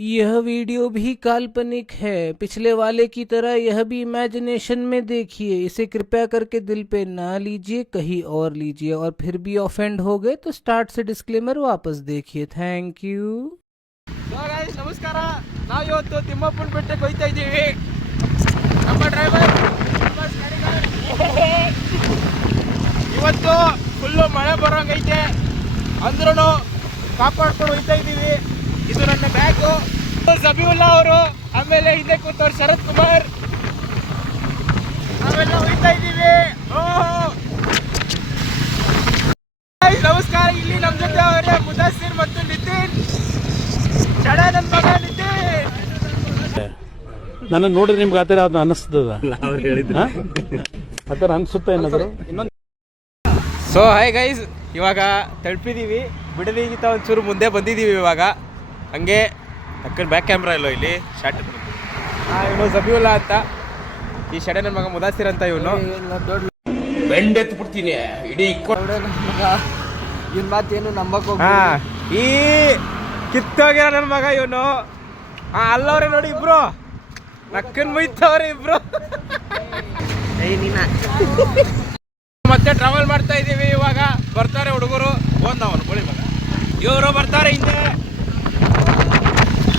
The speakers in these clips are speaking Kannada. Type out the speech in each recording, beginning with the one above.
यह वीडियो भी काल्पनिक है। पिछले वाले की तरह यह भी इमेजिनेशन में देखिए। इसे कृपया करके दिल पे ना लीजिए, कहीं और लीजिए। और फिर भी ऑफेंड हो गए तो स्टार्ट से डिस्क्लेमर वापस देखिए। Thank you. ನಮಸ್ಕಾರ. ನಾವು ಇವತ್ತು ತಿಮ್ಮಪ್ಪನ ಬೆಟ್ಟಕ್ಕೆ ಹೋಗ್ತಾ ಇದ್ದೀವಿ. ನಮ್ಮ ಡ್ರೈವರ್ ಇವತ್ತು ಫುಲ್ಲು ಮಳೆ ಬರೋಂಗೈತೆ, ಅಂದ್ರೂ ಕಾಪಾಡ್ಕೊಂಡು ಹೋಗ್ತಾ ಇದ್ದೀವಿ. ಇದು ನನ್ನ ಬ್ಯಾಗು. ಜಬೀವುಲ್ಲಾ ಅವರು, ಆಮೇಲೆ ಹಿಂದೆ ಕೂತವ್ರು ಶರತ್ ಕುಮಾರ್, ನಾವೆಲ್ಲ ಹೋಗ್ತಾ ಇದ್ದೀವಿ. ನಮಸ್ಕಾರ. ಇಲ್ಲಿ ನಮ್ಮ ಜೊತೆ ಅವರೇ ಮುದಾಸಿರ್ ಮತ್ತು ನಿತಿನ್. ನನ್ನ ಮಗ ನಿತಿನ್. ನನ್ನ ನೋಡಿದ್ರೆ ನಿಮ್ಗೆ ಆತರ ಅದು ಅನಿಸ್ತದ, ಆತರ ಅನ್ಸುತ್ತೆ ಏನಾದ್ರು. ಸೊ ಹಾಯ್ ಗೈಸ್, ಇವಾಗ ತಲುಪಿದ್ದೀವಿ. ಬಿಡದಿಗಿಂತ ಒಂಚೂರು ಮುಂದೆ ಬಂದಿದ್ದೀವಿ. ಇವಾಗ ಹಂಗೆ ಅಕ್ಕನ ಬ್ಯಾಕ್ ಕ್ಯಾಮ್ರಾ ಇಲ್ಲೋ ಇಲ್ಲಿ ಶಾರ್ಟ್. ಇವನು ಜಬೀವುಲ್ಲಾ ಅಂತ, ಈ ಶಡೆ ನನ್ನ ಮಗ ಮುದಾಸಿರ್ ಅಂತ. ಇವನು ಬೆಂಡೆತ್ತು ಬಿಡ್ತೀನಿ ಇಡೀ ಇನ್ ಮಾತೇನು ನಂಬಕ್ ಈ ಕಿತ್ತೋಗಿರ ನನ್ನ ಮಗ ಇವನು. ಅಲ್ಲವ್ರೆ ನೋಡಿ ಇಬ್ರು, ನಕ್ಕನ್ ಬೈತವ್ರೆ ಇಬ್ರು. ಮತ್ತೆ ಟ್ರಾವೆಲ್ ಮಾಡ್ತಾ ಇದೀವಿ. ಇವಾಗ ಬರ್ತಾರೆ ಹುಡುಗರು. ಅವನು ಬಳಿ ಮಗ, ಇವರು ಬರ್ತಾರೆ ಹಿಂದೆ.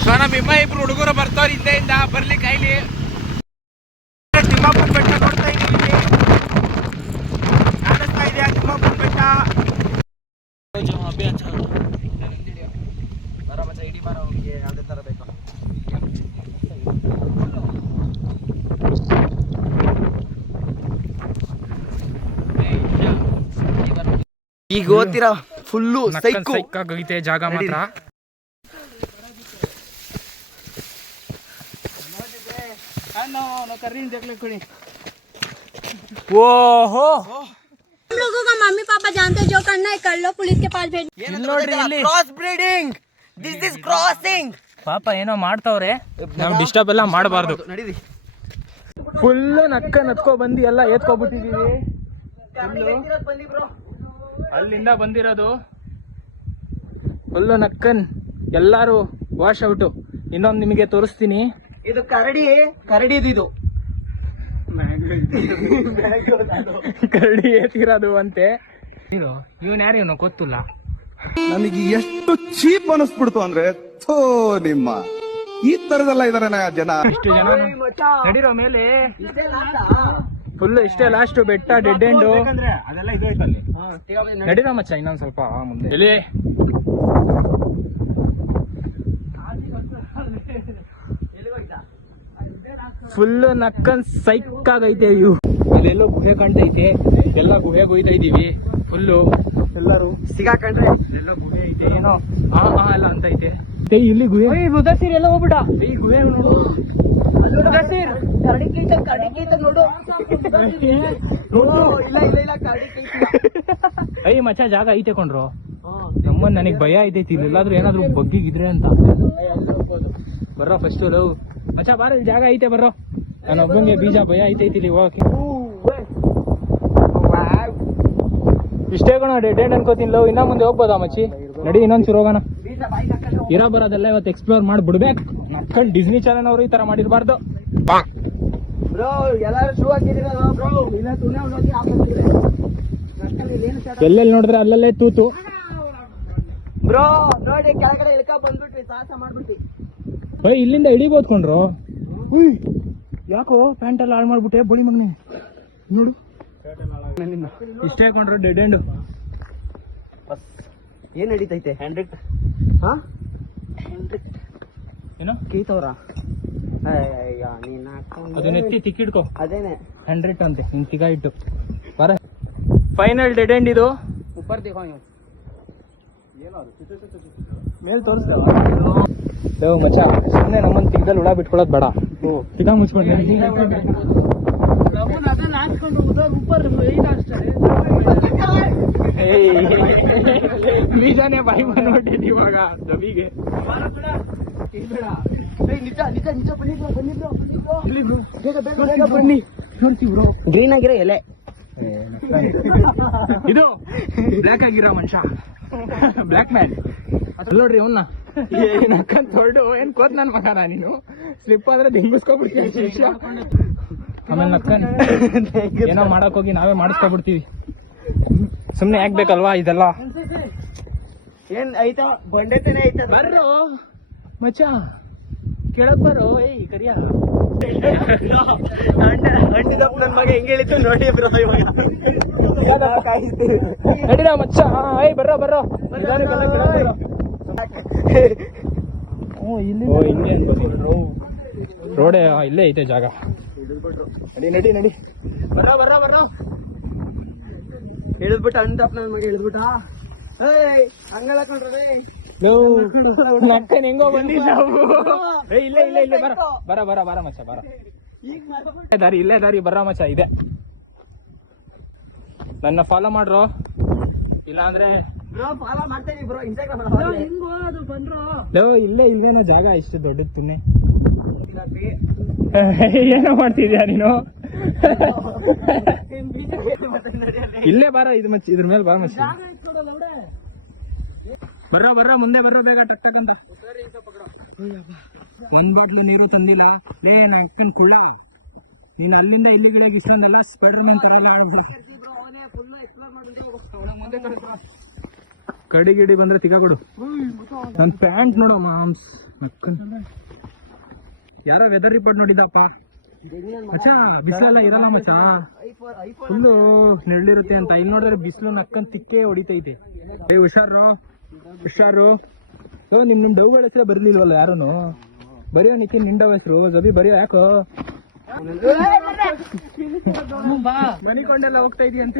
ಸೊ ನಮ್ಮ ಇಬ್ರು ಹುಡುಗರು ಬರ್ತಾರೆ ಹಿಂದೆಯಿಂದ. ಬರ್ಲಿ ಕೈಲಿ ತಿಮ್ಮಪ್ಪನ ಬೆಟ್ಟ ನೋಡ್ತಾ ಇದೀವಿ. ಕಾಣಿಸ್ತಾ ಇದೆಯಾ ತಿಮ್ಮಪ್ಪನ ಬೆಟ್ಟ? ಯಾವುದೇ ತರ ಬೇಕು. ಈಗ ಓದ್ತೀರಾ ಫುಲ್ಲು ಸೈಕಾಗೈತೆ ಜಾಗ ಮಾತ್ರ. ಓಹೋ, हम लोगों का मम्मी पापा जानते हैं, जो करना है कर लो, पुलिस के पास भेज. Cross breeding, this is crossing. ಪಾಪ ಏನೋ ಮಾಡ್ತಾವ್ರೆ, ನಾವು ಡಿಸ್ಟರ್ಬ್ ಎಲ್ಲ ಮಾಡಬಾರ್ದು. ನಡೀರಿ. ಫುಲ್ ನತ್ಕೊ ಬಂದು ಎಲ್ಲ ಎತ್ಕೊಬಿಟ್ಟಿದೀವಿ. ಅಲ್ಲಿಂದ ಬಂದಿರೋದು ಫುಲ್ಲು ನಕ್ಕನ್. ಎಲ್ಲಾರು ವಾಶ್ ಔಟು. ಇನ್ನೊಂದು ನಿಮಗೆ ತೋರಿಸ್ತೀನಿ. ಇದು ಕರಡಿದು ಕರಡಿ ಏತಿರೋದು ಅಂತೆ. ಇವನ್ ಯಾರು, ಇವನು ಗೊತ್ತಿಲ್ಲ. ನನಗೆ ಎಷ್ಟು ಚೀಪ್ ಅನಿಸ್ಬಿಡ್ತು ಅಂದ್ರೆ, ಥೋ ನಿಮ್ಮ ಈ ತರದೆಲ್ಲ ಇದಾರೆ ಜನ. ಇಷ್ಟು ಜನ ನಡಿರೋ ಮೇಲೆ ಫುಲ್ ಇಷ್ಟೇ ಲಾಸ್ಟ್ ಬೆಟ್ಟ, ಡೆಡ್ ಎಂಡು. ನಡಿರೋ ಮಚ್ಚ ಇನ್ನೊಂದ್ ಸ್ವಲ್ಪ ಮುಂದೆ. ಇಲ್ಲಿ ಫುಲ್ ನಕ್ಕನ್ ಸೈಕಾಗೈತೆ. ಇವು ಅಲ್ಲೆಲ್ಲೋ ಗುಹೆ ಕಾಣ್ತೈತೆ, ಎಲ್ಲ ಗುಹೆಗೆ ಹೋಯ್ತಾ ಇದೀವಿ. ಫುಲ್ಲು ಎಲ್ಲರೂ ಸಿಗಾಕೊಂಡ್ರೆ ಎಲ್ಲ ಗುಹೆ ಐತೆ, ಏನೋ ಎಲ್ಲ ಅಂತ ಐತೆ. ಇಲ್ಲಿ ಗುಹೆ. ಮುದಾಸಿರ್ ಎಲ್ಲ ಹೋಗ್ಬಿಡ. ಈ ಗುಹೆ ನೋಡು ಮುದಾಸಿರ್. ಕರಡಿ ನೋಡು. ಇಲ್ಲ ಐ ಮಚ್ಚ ಜಾಗ ಐತೆ ಕೊಂಡ್ರು. ನಮ್ಮನ್ ನನಗ್ ಭಯ ಐತೈತಿ, ಇಲ್ಲಾದ್ರೂ ಏನಾದ್ರು ಬಗ್ಗಿಗಿದ್ರೆ ಅಂತ. ಬರ್ರೋ ಫಸ್ಟ್ ಲವ್ ಮಚ್ಚ, ಬಾರ ಜಾಗ ಐತೆ ಬರ್ರೋ. ನಾನು ಒಬ್ಬಂಗೆ ಬೀಜ ಭಯ ಐತೈತಿ ಇಲ್ಲಿ ಹೋಗಕ್ಕೆ. ಇಷ್ಟೇ ಕಣ ಡೆಡ್ ಎಂಡ್ ಅನ್ಕೋತೀನಿ ಲವ್. ಇನ್ನ ಮುಂದೆ ಹೋಗ್ಬೋದಾ ಮಚ್ಚಿ? ನಡಿ ಇನ್ನೊಂದ್ಸೂರು ಹೋಗೋಣ. ಇರೋ ಬರೋದೆಲ್ಲ ಇವತ್ತು ಎಕ್ಸ್ಪ್ಲೋರ್ ಮಾಡ್ಬಿಡ್ಬೇಕು. ಮಕ್ಕಳು ಡಿಸ್ನಿ ಚಾನೆಲ್ ಅವರು ಈ ತರ ಮಾಡಿರ್ಬಾರ್ದು. ಬ್ರೋ ಎಲ್ಲಾರು ಶೂ ಹಾಕಿದ್ದೀರಾ ಬ್ರೋ? ಇಲ್ಲ ಎಲ್ಲೆಲ್ಲಿ ನೋಡಿದ್ರೆ ಅಲ್ಲಲ್ಲೇ ತೂತು. ಬ್ರೋ ನೋಡಿ, ಕೆಳಗಡೆ ಇಳ್ಕ ಬಂದ್ಬಿಟ್ರಿ, ಸಾಹಸ ಮಾಡ್ಬಿಟ್ರಿ. ಬೈ ಇಲ್ಲಿಂದ ಇಳಿಬೋದು ಕೊಂಡ್ರು. ಯಾಕೋ ಪ್ಯಾಂಟ್ ಎಲ್ಲ ಹಾಳು ಮಾಡ್ಬಿಟ್ಟೆ ಬಳಿ ಮಗನಿ. ನೋಡು ಇಷ್ಟೇ ಕೊಂಡ್ರು ಡೆಡ್ ಎಂಡ್. ಏನ್ ನಡೀತೈತೆ? ಹ್ಯಾಂಡ್ರಿಕ್ ಏನೋ ಕೀತವ್ರ ಅದನ್ನ ಎತ್ತಿ ತಿಕ್ಕಿಡ್ಕೊ. ಅದೇನೆ 100 ಅಂತೆ ನಿನ್ ತಿಗ ಇಟ್ಟು ಬರ. ಫೈನಲ್ ಡೆಡ್ ಎಂಡ್ ಇದು. ಮೇಲ್ ತೋರಿಸ್ದೇವ ಮಚ್ಚ. ಸುಮ್ಮನೆ ನಮ್ಮನ್ನ ತಿಗದಲ್ಲಿ ಹುಳ ಬಿಟ್ಕೊಳ್ಳೋದು ಬೇಡ. ತಿಗ ಮುಚ್ಕೊಂಡು ಬೀಜಾನೇ ಬಾಯಿ ನೋಡಿದ್ ಇವಾಗ ದಬಿಗೆ. ಬನ್ನಿ ನೋಡ್ತೀವ್ರು. ಗ್ರೀನ್ ಆಗಿರೋ ಎಲೆ ಇದು ಬ್ಲ್ಯಾಕ್ ಆಗಿರೋ ಮನುಷ್ಯ, ಬ್ಲ್ಯಾಕ್ ಮ್ಯಾನ್. ನೋಡ್ರಿ ಅವನ್ನ ನಕ್ಕನ್ ತೊಳ್ಡು ಏನ್ ಕೋತ್ ನನ್ ಮಗನ ನೀನು ಸ್ಲಿಪ್ ಆದ್ರೆ ದಿಂಗಿಸ್ಕೊಬಿಡ್ತೀವಿ ಆಮೇಲೆ ನಕ್ಕನ್ ಏನೋ ಮಾಡಕ್ ಹೋಗಿ ನಾವೇ ಮಾಡಿಸ್ಕೊಬಿಡ್ತೀವಿ ಸುಮ್ನೆ ಯಾಕೆ ಬೇಕಲ್ವಾ ಇದೆಲ್ಲ ಏನ್ ಐತ ಬಂಡೆತನೇ ಐತ ಬರ್ರೋ ಮಚ್ಚ ಕೇಳಕ್ ಬರೋ ಏಯ್ ಕರಿಯ ಅಂಟಿದಪ್ಪ ನನ್ ಮಗ ಹೆಂಗ್ ಹೇಳಿತ್ತು ನೋಡಿ ಬ್ರೋ ನಡಿರ ಮಚ್ಚ ಏಯ್ ಬರ್ರೋ ಹಿಂಗೆ ಅನ್ಕೋತೀನಿ ರೋಡೇ ಇಲ್ಲೇ ಐತೆ ಜಾಗ ನಡಿ ಬರ್ರೋ ಹೇಳಿದ್ಬಿಟ್ಟ ಅಂಟಪ್ಪ ನನ್ ಮಗ ಹೇಳಿದ್ಬಿಟ್ಟ ಏಯ್ ಹಂಗಲ್ಲ ಕಣ್ರಿ ನಕ್ಕನ್ ಹೆಂಗೋ ಬಂದಿಲ್ಲ ಇಲ್ಲೇ ಬರ ಮಚ್ಚ ಬರ ಇಲ್ಲೇ ದಾರಿ ಬರ್ರ ಮಚ್ಚ ಇದೆ ನನ್ನ ಫಾಲೋ ಮಾಡ್ರೋ ಇಲ್ಲ ಅಂದ್ರೆ ಬ್ರೋ ಫಾಲೋ ಮಾಡ್ತೇನೆ ಬ್ರೋ ಇನ್ಸ್ಟಾಗ್ರಾಮ್ ಇಲ್ಲೇನೋ ಜಾಗ ಇಷ್ಟು ದೊಡ್ಡದು ತುನ್ನೆ ಏನೋ ಮಾಡ್ತಿದ್ಯಾ ನೀನು ಇಲ್ಲೇ ಬಾರ ಇದು ಮಚ್ಚ ಇದ್ರ ಮೇಲೆ ಬಾ ಮಚ್ಚ ಬರ್ರ ಮುಂದೆ ಬರ್ರ ಬೇಗ ಟಕ್ ಟಕ್ ಅಂತ ಒಂದ್ ಬಾಟ್ಲು ನೀರು ತಂದಿಲ್ಲ ನೀನ್ ಅಕ್ಕನ್ ಕುಳ್ಳ ನೀನ್ ಅಲ್ಲಿಂದ ಇಲ್ಲಿಗೆ ಇಷ್ಟೊಂದೆಲ್ಲ ಸ್ಪೈಡರ್ ಮ್ಯಾನ್ ತರ ಕಡಿ ಗಿಡಿ ಬಂದ್ರೆ ಸಿಗಾಬಿಡು ನನ್ ಪ್ಯಾಂಟ್ ನೋಡೋ ಮಾಮ್ಸ್ ಅಕ್ಕನ್ ಯಾರೋ ವೆದರ್ ರಿಪೋರ್ಟ್ ನೋಡಿದಪ್ಪ ಮಚ್ಚ ಬಿಸಿಲೆಲ್ಲ ಇರಲ್ಲ ಮಚ್ಚ ಫುಲ್ಲು ನೆರಳಿರುತ್ತೆ ಅಂತ ಇಲ್ಲಿ ನೋಡಿದ್ರೆ ಬಿಸಿಲು ನಕ್ಕನ್ ತಿಕ್ಕೆ ಹೊಡಿತೈತೆ ಹುಷಾರು ನಿಮ್ ಡೌಗಳ ಹೆಸರೇ ಬರ್ಲಿಲ್ವಲ್ಲ ಯಾರೂನು ಬರೆಯೋ ನಿಖಿನ್ ನಿಂಡ ಹೆಸರು ಜಬಿ ಬರೆಯೋ ಯಾಕೋ ಮನಿಕೊಂಡೆಲ್ಲ ಹೋಗ್ತಾ ಇದೀಯ ಅಂತ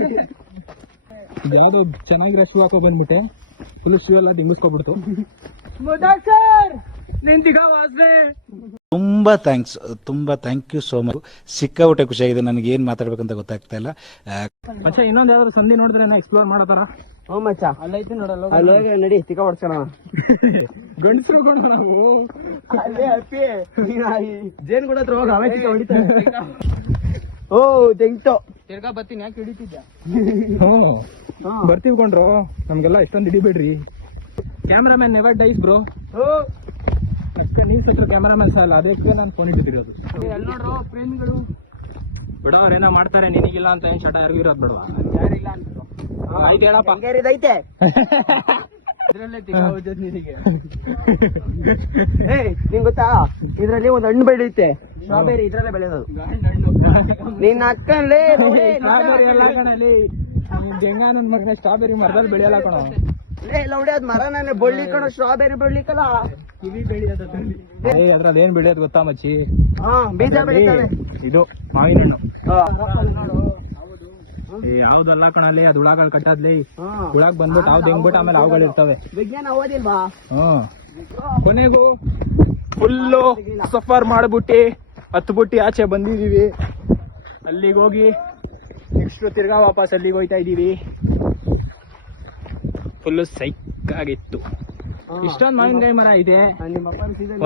ಯಾವ್ದೋ ಚೆನ್ನಾಗಿರೋ ಶೂ ಹಾಕೋ ಬಂದ್ಬಿಟ್ಟೆ ಫುಲ್ ಶೂ ಎಲ್ಲ ದಿಂಗಿಸ್ಕೊಬಿಡ್ತು ತುಂಬಾ ಥ್ಯಾಂಕ್ ಯು ಸೋ ಮಚ್. ಸಿಕ್ಕಾಬಿಟ್ಟೆ ಖುಷಿಯಾಗಿದೆ. ನನಗೆ ಏನ್ ಮಾತಾಡ್ಬೇಕಂತ ಗೊತ್ತಾಗ್ತಾ ಇಲ್ಲ. ಮಚ್ಚ ಇನ್ನೊಂದ್ ಯಾವ್ದಾದ್ರು ಸಂಧಿ ನೋಡಿದ್ರೆ ಎಕ್ಸ್ಪ್ಲೋರ್ ಮಾಡತಾರ ಮಚ್ಚ ಅಲ್ಲೈತಿ ನೋಡಲ್ಲ ಅಲ್ಲೇ ನಡಿ ತಿಕ್ಕ ಹೊಡ್ಸೋಣ ಗಂಡಸರು ಅಲ್ಲೇ ಅಪ್ಪಿ ಜೇನ್ ಕೂಡ ಹತ್ರ ಹೋಗಿ ಅವೇ ತಿಕ್ಕ ಹೊಡಿತಾರೆ ಓ ತೆಂಗ್ಟೋ ತಿರ್ಗಾ ಬರ್ತೀನಿ ಯಾಕೆ ಹಿಡಿತಿದ್ಯಾ ಬರ್ತೀವಿ ಕೊಂಡ್ರು ನಮ್ಗೆಲ್ಲ ಇಷ್ಟೊಂದು ಹಿಡಿಬೇಡ್ರಿ ಕ್ಯಾಮ್ರಾಮನ್ ನೆವರ್ ಡೈಸ್ ಬ್ರೋ ನೀವ್ ಸಿಕ್ಕ ಕ್ಯಾಮ್ರಾಮನ್ ಸಾಲ ಅದಕ್ಕೆ ನಾನು ಫೋನ್ ಇಟ್ಟಿರೋದು ಅಲ್ಲಿ ನೋಡ್ರು ಪ್ರೇಮಿಗಳು ಬಿಡ ಅವ್ರೇನೋ ಮಾಡ್ತಾರೆ ನಿನಗಿಲ್ಲ ಅಂತ ಏನ್ ಚಟ ಯಾರಿಗೂ ಇರೋದು ಬಿಡುವ ಯಾರಿಲ್ಲ ಅಂತ ಆಯ್ತು ಹೇಳಪ್ಪ ಐತೆ ಇದ್ರಲ್ಲೇ ನಿನಗೆ ನಿಂಗ್ ಗೊತ್ತಾ ಇದ್ರಲ್ಲಿ ಒಂದ್ ಹಣ್ಣು ಬೆಳೆಯುತ್ತೆ ಸ್ಟ್ರಾಬೆರಿ ಇದ್ರಲ್ಲೇ ಬೆಳೆಯೋದು ನಿನ್ನ ಅಕ್ಕಲ್ಲೇ ಹೆಂಗ ನನ್ ಮಗನ ಸ್ಟ್ರಾಬೆರಿ ಮರದಲ್ಲಿ ಬೆಳೆಯಲ್ಲ ಕಣ ಲೌಡೆ ಅದ್ ಮರ ನಾನೇ ಬಳ್ಳಿ ಕಣ ಸ್ಟ್ರಾಬೆರಿ ಬೆಳಿಕಲ್ಲ ಕಿವಿ ಬೆಳೆಯೋದು ಅದ್ರಲ್ಲಿ ಏನ್ ಬೆಳೆಯೋದು ಗೊತ್ತಾ ಮಚ್ಚಿ ಬೀಜ ಬೆಳಿತಾರೆ ಇದು ಮಾವಿನ ಹಣ್ಣು ಯಾವ್ದಲ್ಲ ಕಣಲ್ಲಿ ಅದು ಹುಳಗಳು ಕಟ್ಟದ್ಲಿ ಹುಳಗ್ ಬಂದ್ಬಿಟ್ಟು ಯಾವ್ದು ಹೆಂಗ್ಬಿಟ್ಟು ಆಮೇಲೆ ಅವುಗಳು ಇರ್ತವೆ ವಿಜ್ಞಾನ ಓದಿಲ್ವಾ ಕೊನೆಗೂ ಫುಲ್ಲು ಸಫರ್ ಮಾಡ್ಬಿಟ್ಟು ಹತ್ಬಿಟ್ಟು ಆಚೆ ಬಂದಿದೀವಿ ಅಲ್ಲಿಗೆ ಹೋಗಿ ನೆಕ್ಸ್ಟ್ ತಿರ್ಗಾ ವಾಪಸ್ ಅಲ್ಲಿಗೆ ಹೋಯ್ತಾ ಇದೀವಿ ಫುಲ್ಲು ಸೈಕ್ ಆಗಿತ್ತು ಇಷ್ಟೊಂದು ಮಾವಿನಕಾಯಿ ಮರ ಇದೆ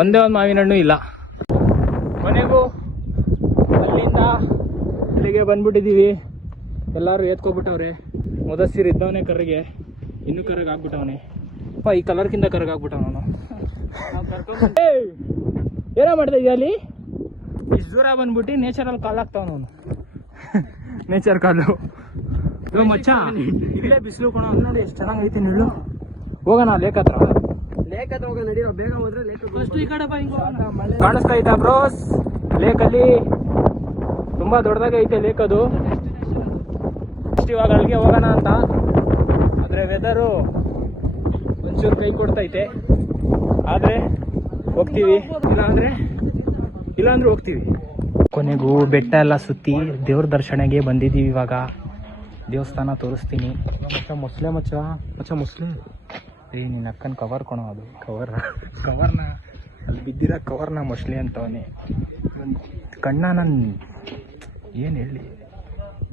ಒಂದೇ ಒಂದು ಮಾವಿನ ಹಣ್ಣು ಇಲ್ಲ ಕೊನೆಗೂ ಅಲ್ಲಿಂದ ಇಲ್ಲಿಗೆ ಬಂದ್ಬಿಟ್ಟಿದೀವಿ ಎಲ್ಲಾರು ಎತ್ಕೊಬಿಟ್ಟವ್ರೆ ಮೊದಸ್ಸಿರ್ ಇದ್ದವನೇ ಕರ್ರಿಗೆ ಇನ್ನೂ ಕರ್ರಗ್ ಆಗ್ಬಿಟ್ಟವನೆ ಅಪ್ಪ ಈ ಕಲರ್ಕಿಂತ ಕರ್ರಗ್ ಆಗ್ಬಿಟ್ಟವ ನಾನು ಏನೋ ಮಾಡ್ತಾ ಇದೀಯ ಅಲ್ಲಿ ಇಷ್ಟು ದೂರ ಬಂದ್ಬಿಟ್ಟು ನೇಚರಲ್ಲಿ ಕಾಲ್ ಆಗ್ತಾವ ಅವನು ನೇಚರ್ ಕಾಲು ಮಚ್ಚ ಇಲ್ಲೇ ಬಿಸಿಲು ಕೊಣ ನೋಡಿ ಎಷ್ಟು ಚೆನ್ನಾಗೈತಿ ನಿಳ್ಳು ಹೋಗೋಣ ಲೇಕ್ ಹತ್ರ ಹೋಗ ನಡೀರೋ ಬೇಗ ಹೋದ್ರೆ ಲೇಕ್ ಕಾಣಿಸ್ತಾ ಇದ್ದ ಬ್ರೋಸ್ ಲೇಕಲ್ಲಿ ತುಂಬಾ ದೊಡ್ಡದಾಗಿ ಐತೆ ಲೇಕ್ ಅದು ಇವಾಗ ಅಲ್ಲಿಗೆ ಹೋಗೋಣ ಅಂತ ಆದ್ರೆ ವೆದರು ಒಂಚೂರು ಕೈ ಕೊಡ್ತೈತೆ ಆದ್ರೆ ಹೋಗ್ತೀವಿ ಇಲ್ಲಾಂದ್ರೆ ಹೋಗ್ತೀವಿ ಕೊನೆಗೂ ಬೆಟ್ಟ ಎಲ್ಲ ಸುತ್ತಿ ದೇವ್ರ ದರ್ಶನಗೆ ಬಂದಿದ್ದೀವಿ ಇವಾಗ ದೇವಸ್ಥಾನ ತೋರಿಸ್ತೀನಿ ಮಚ್ಚ ಮೊಸಳೆ ನಿನ್ನ ಅಕ್ಕನ ಕವರ್ ಕೊಣೋ ಅದು ಕವರ್ನ ಅಲ್ಲಿ ಬಿದ್ದಿರೋ ಕವರ್ನ ಮೊಸಳೆ ಅಂತವನೇ ಕಣ್ಣ ನಾನು ಏನು ಹೇಳಿ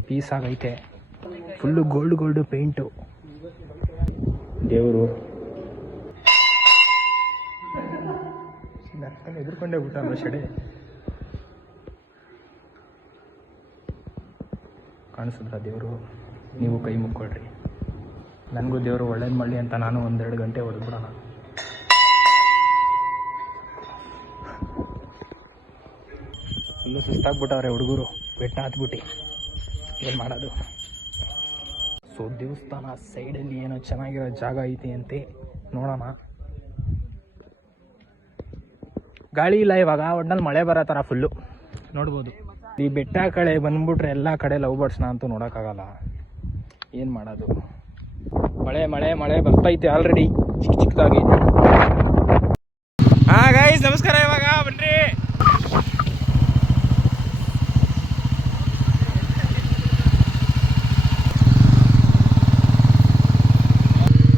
ಪೀಸ್ ಆಗೈತೆ ಫುಲ್ಲು ಗೋಲ್ಡ್ ಪೇಂಟು ದೇವರು ಎದುರ್ಕೊಂಡೇ ಬಿಟ್ಟ ಶೆಡೆ ಕಾಣಿಸಿದ್ರ ದೇವರು ನೀವು ಕೈ ಮುಕ್ಕೊಳ್ರಿ ನನಗೂ ದೇವರು ಒಳ್ಳೇದು ಮಾಡಲಿ ಅಂತ ನಾನು 1-2 ಗಂಟೆ ಹೊಡೆದ್ಬಿಡೋಣ ಫುಲ್ಲು ಸುಸ್ತಾಗ್ಬಿಟ್ಟವ್ರೆ ಹುಡುಗರು ಬೆಟ್ಟ ಹತ್ಬಿಟ್ಟು. ಏನು ಮಾಡೋದು? ಸೊ ದೇವಸ್ಥಾನ ಸೈಡಲ್ಲಿ ಏನೋ ಚೆನ್ನಾಗಿರೋ ಜಾಗ ಐತಿ ಅಂತೆ, ನೋಡೋಣ. ಗಾಳಿ ಇಲ್ಲ ಇವಾಗ, ಒಟ್ನಲ್ಲಿ ಮಳೆ ಬರೋ ಥರ ಫುಲ್ಲು ನೋಡ್ಬೋದು. ಈ ಬೆಟ್ಟ ಕಡೆ ಬಂದ್ಬಿಟ್ರೆ ಎಲ್ಲ ಕಡೆ ಲವ್ ಬರ್ಡ್ಸ್ನ ಅಂತೂ ನೋಡೋಕ್ಕಾಗಲ್ಲ. ಏನು ಮಾಡೋದು? ಮಳೆ ಮಳೆ ಮಳೆ ಬರ್ತೈತೆ ಆಲ್ರೆಡಿ ಚಿಕ್ಕ ಚಿಕ್ಕದಾಗಿ. ಹಾ ಗೈಸ್ ನಮಸ್ಕಾರ. ಇವಾಗ ಬನ್ರಿ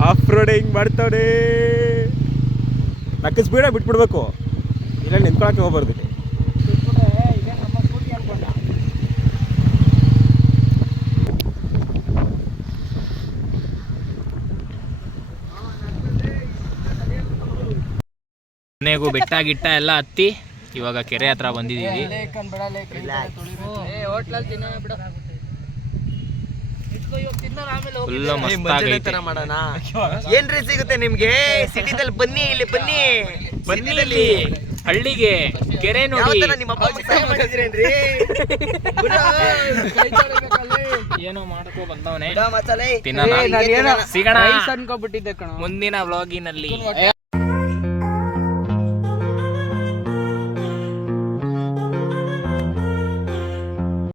ಆಫ್ ರೋಡಿಂಗ್ ಮಾಡ್ತಾವ್ರಿ. ನಕ್ಕ ಸ್ಪೀಡ ಬಿಟ್ಬಿಡ್ಬೇಕು, ಇಲ್ಲ ನಿಂತ್ಕೊಳಕ್ಕೆ ಹೋಗ್ಬಾರ್ದು. ಮನೆಗೂ ಬೆಟ್ಟ ಗಿಟ್ಟ ಎಲ್ಲ ಹತ್ತಿ ಇವಾಗ ಕೆರೆ ಹತ್ರ ಬಂದಿದ್ದೀವಿ. ಫುಲ್ ಮಸ್ತಾಗೈತೆ. ಏನ್ರಿ ಸಿಗುತ್ತೆ ನಿಮ್ಗೆ ಸಿಟಿದಲ್ಲಿ? ಬನ್ನಿ ಇಲ್ಲಿ, ಬನ್ನಿ ಬನ್ನಿ ಇಲ್ಲಿ ಹಳ್ಳಿಗೆ, ಕೆರೆ ನೋಡಿ. ನಿಮ್ಮ ಅಪ್ಪ ಅಮ್ಮ ಸಹಾಯ ಮಾಡಿದ್ರೇನ್ರಿ? ಏನೋ ಮಾಡ್ಕೊ ಬಂದವನೇ, ಮಸಾಲೆ ತಿನ್ನೋಣ. ಸಿಗೋಣ ಮುಂದಿನ ವ್ಲಾಗಿನಲ್ಲಿ.